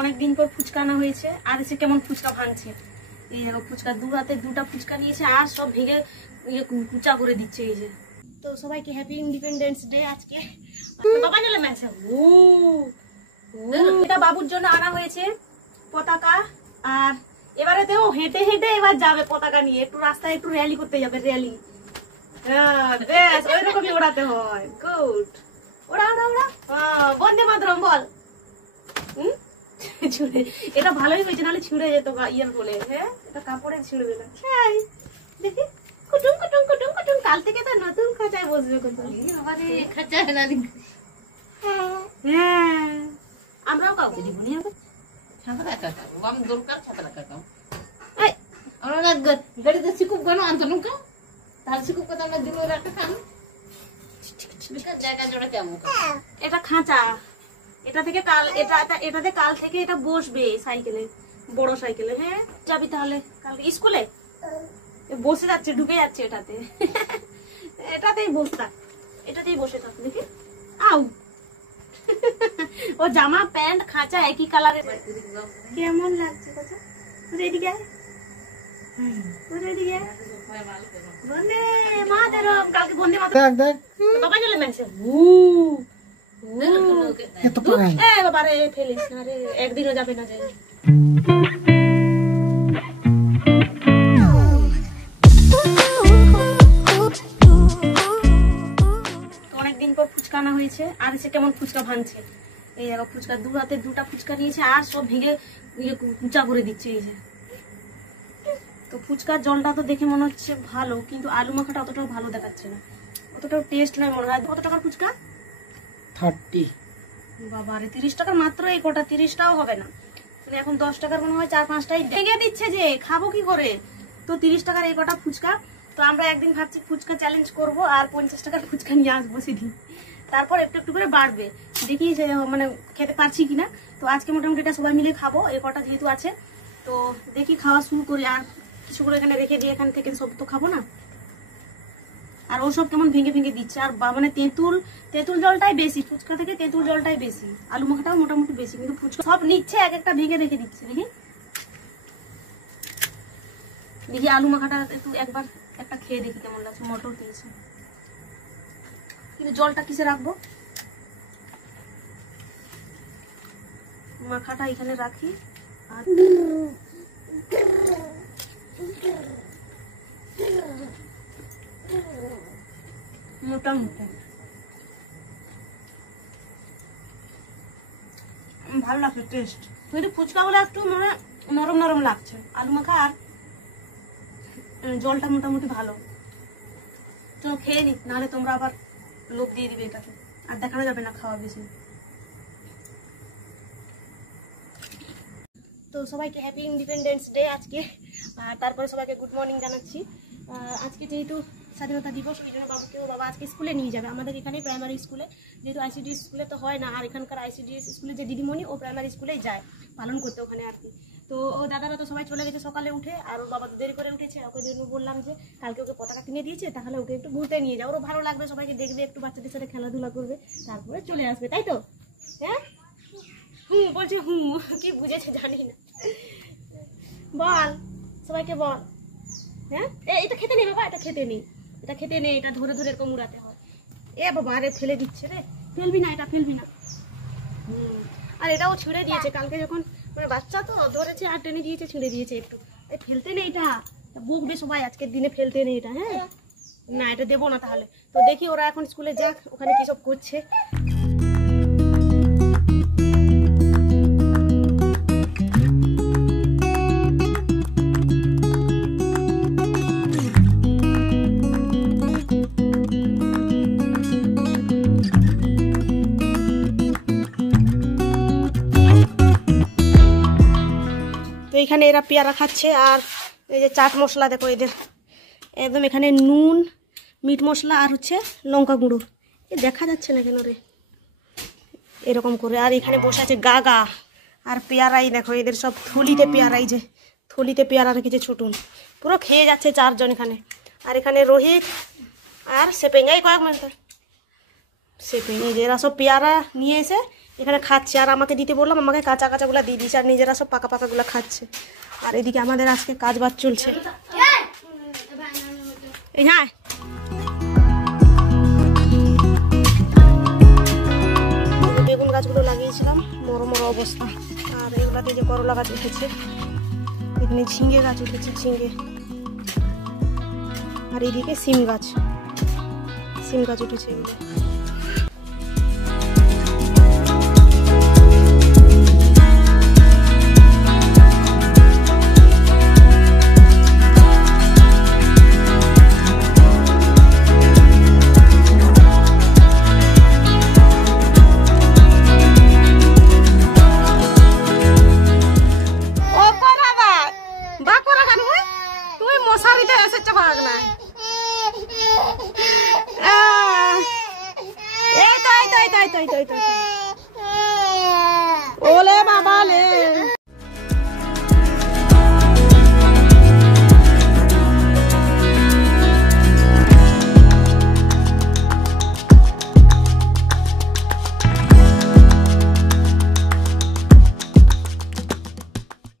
অনেকদিন পর ফুচকা আনা হয়েছে আর এসে কেমন ফুচকা ভাঙছে। এই ফুচকা দু হাতে দুটা ফুচকা নিয়েছে আর সব ভেঙে কুচা করে দিচ্ছে। এই যে তো সবাইকে হ্যাপি ইন্ডিপেন্ডেন্স ডে আজকে। বাবা গেলে ম্যাচে এটা বাবুর জন্য আনা হয়েছে পতাকা। আর এবারে তো হেঁটে হেঁটে এবার যাবে পতাকা নিয়ে, একটু রাস্তায় একটু র্যালি করতে যাবে, র্যালি। হ্যাঁ বেশ ওই রকমই ওড়াতে হয়। গুড, ওড়া ওড়া ওড়া, বন্দে মাতরম বল। ছুড়ে এটা ভালোই হয়েছে, নাহলে ছুড়ে যেত ইয়ার বলে। হ্যাঁ এটা কাপড়ে ছিঁড়বে না। হ্যাঁ দেখি কুটুম কুটুম কুটুম কুটুম, কাল থেকে তো নতুন খাঁচায় বসবে কত। হ্যাঁ আমরাও কাউকে দিব নি। গাড়িতে শিকুপ কেন আনতো নৌকা, তার শিকুপ কথা আমরা দিব একটা খান জায়গা জোড়া কেমন। এটা খাঁচা, এটা থেকে কাল এটাতে কাল থেকে এটা বসবে সাইকেলে, বড় সাইকেলে। হ্যাঁ যাবি তাহলে কালকে স্কুলে? বসে যাচ্ছে, ঢুকে যাচ্ছে এটাতে। এটাতেই বসে থাক, এটাতেই বসে থাক। দেখি আউ ও জামা প্যান্ট খাঁচা একই কালারের। কেমন লাগছে কথা? এদিকে বন্দে মাতরম, কালকে বন্দে মাতরম বাবা গেলে ম্যাচে। বাবা রে ফেলিস না রে, একদিনও যাবে না যে। অনেকদিন পর ফুচকা আনা হয়েছে আর এসে কেমন ফুচকা ভাঙছে। এই দেখো ফুচকা দু হাতে দুটা ফুচকা নিয়েছে আর সব ভেঙে কুচা করে দিচ্ছে। এই যে তো ফুচকার জলটা তো দেখে মনে হচ্ছে ভালো, কিন্তু আলু মাখাটা অতটাও ভালো দেখাচ্ছে না, অতটাও টেস্ট নয় মনে হয়। কত টাকার ফুচকা? 30। বাবা রে 30 টাকার মাত্র এই কটা, 30টাও হবে না। মানে এখন 10 টাকার মনে হয় 4-5টাই ভেঙে দিচ্ছে যে, খাবো কি করে? তো 30 টাকার এই কটা ফুচকা। তো আমরা একদিন ভাবছি ফুচকা চ্যালেঞ্জ করব আর 50 টাকার ফুচকা নিয়ে আসবো সেদিন, তারপর একটু একটু করে বাড়বে, দেখি যে মানে খেতে পারছি কিনা। তো আজকে মোটামুটি এটা সবাই মিলে খাবো, এই কটা যেহেতু আছে। তো দেখি খাওয়া শুরু করি, আর কিছুগুলো এখানে রেখে দিয়ে এখান থেকে সব তো খাবো না। আর ও সব কেমন ভেঙে ভেঙে দিচ্ছে। আর মানে তেঁতুল জলটাই বেশি ফুচকা থেকে, তেঁতুল জলটাই বেশি, আলু মাখাটাও মোটামুটি বেশি, কিন্তু ফুচকা সব নিচ্ছে এক একটা ভেঙে রেখে দিচ্ছে। দেখি দেখি আলু মাখাটা একটু একবার একটা খেয়ে দেখি কেমন লাগছে। মটর দিয়েছে, কিন্তু জলটা কিসে রাখবো? মাখাটা এখানে রাখি। আর মোটা মোটা ভালো লাগছে টেস্ট, কিন্তু ফুচকা গুলো একটু মানে নরম নরম লাগছে। আলু মাখা আর জলটা মোটামুটি ভালো। চলো খেয়ে নি, নাহলে তোমরা আবার লোভ দিয়ে দিবে এটাকে, আর দেখানো যাবে না খাওয়া বেশি। তো সবাইকে হ্যাপি ইন্ডিপেন্ডেন্স ডে আজকে। তারপরে সবাইকে গুড মর্নিং জানাচ্ছি। আজকে যেহেতু স্বাধীনতা দিবস, ওই জন্য বাবা আজকে স্কুলে নিয়ে যাবে, আমাদের এখানে প্রাইমারি স্কুলে। যেহেতু আইসিডিএস স্কুলে তো হয় না, আর এখানকার আইসিডিএস স্কুলে যে দিদিমণি ও প্রাইমারি স্কুলেই যায় পালন করতে ওখানে আর কি। তো ও দাদারা তো সবাই চলে গেছে সকালে উঠে, আর ওর বাবা তো দেরি করে উঠেছে। ওকে জন্য বললাম যে কালকে ওকে পতাকা কিনে দিয়েছে, তাহলে ওকে একটু ঘুরতে নিয়ে যাও, ওরও ভালো লাগবে, সবাইকে দেখবে, একটু বাচ্চাদের সাথে খেলাধুলা করবে, তারপরে চলে আসবে, তাই তো? হ্যাঁ বলছি কি বুঝেছে জানি না। বল সবাইকে বল। হ্যাঁ এটা খেতে নেই বাবা, এটা খেতে নেই, এটা খেতে নেই, এটা ধরে ধরে এরকম উড়াতে হয়। এ বাবা আরে ফেলে দিচ্ছে রে, ফেলবি না, এটা ফেলবি না। আর এটাও ছিঁড়ে দিয়েছে কালকে, যখন মানে বাচ্চা তো ধরেছে আর টেনে দিয়েছে, ছিঁড়ে দিয়েছে একটু। ফেলতে নেই, এটা বকবে সবাই আজকের দিনে, ফেলতে নেই এটা। হ্যাঁ না এটা দেবো না তাহলে। তো দেখি ওরা এখন স্কুলে যাক, ওখানে কি সব করছে। তো এখানে এরা পেয়ারা খাচ্ছে, আর এই যে চাট মশলা দেখো এদের একদম, এখানে নুন, মিট মশলা আর হচ্ছে লঙ্কা গুঁড়ো। দেখা যাচ্ছে না কেন রে, এরকম করে। আর এখানে বসে আছে গাগা, আর পেয়ারাই দেখো এদের সব থলিতে পেয়ারাই, যে থলিতে পেয়ারা রেখেছে ছোটুন, পুরো খেয়ে যাচ্ছে 4 জন এখানে। আর এখানে রোহিত আর সেপেঙ্গাই কয়েক মিনিট সেপেঙ্গে, যে এরা সব পেয়ারা নিয়ে এসে এখানে খাচ্ছে, আর আমাকে দিতে বললাম, আমাকে কাঁচা কাঁচাগুলো দিয়ে দিয়েছে, আর নিজেরা সব পাকা পাকাগুলো খাচ্ছে। আর এদিকে আমাদের আজকে কাজ বাজ চলছে। এই হ্যাঁ, বেগুন গাছগুলো লাগিয়েছিলাম, মরো মরো অবস্থা। আর এগুলাতে যে করলা গাছ উঠেছে, এখানে ঝিঙে গাছ উঠেছে, ঝিঙে। আর এদিকে সিম গাছ উঠেছে এগুলো।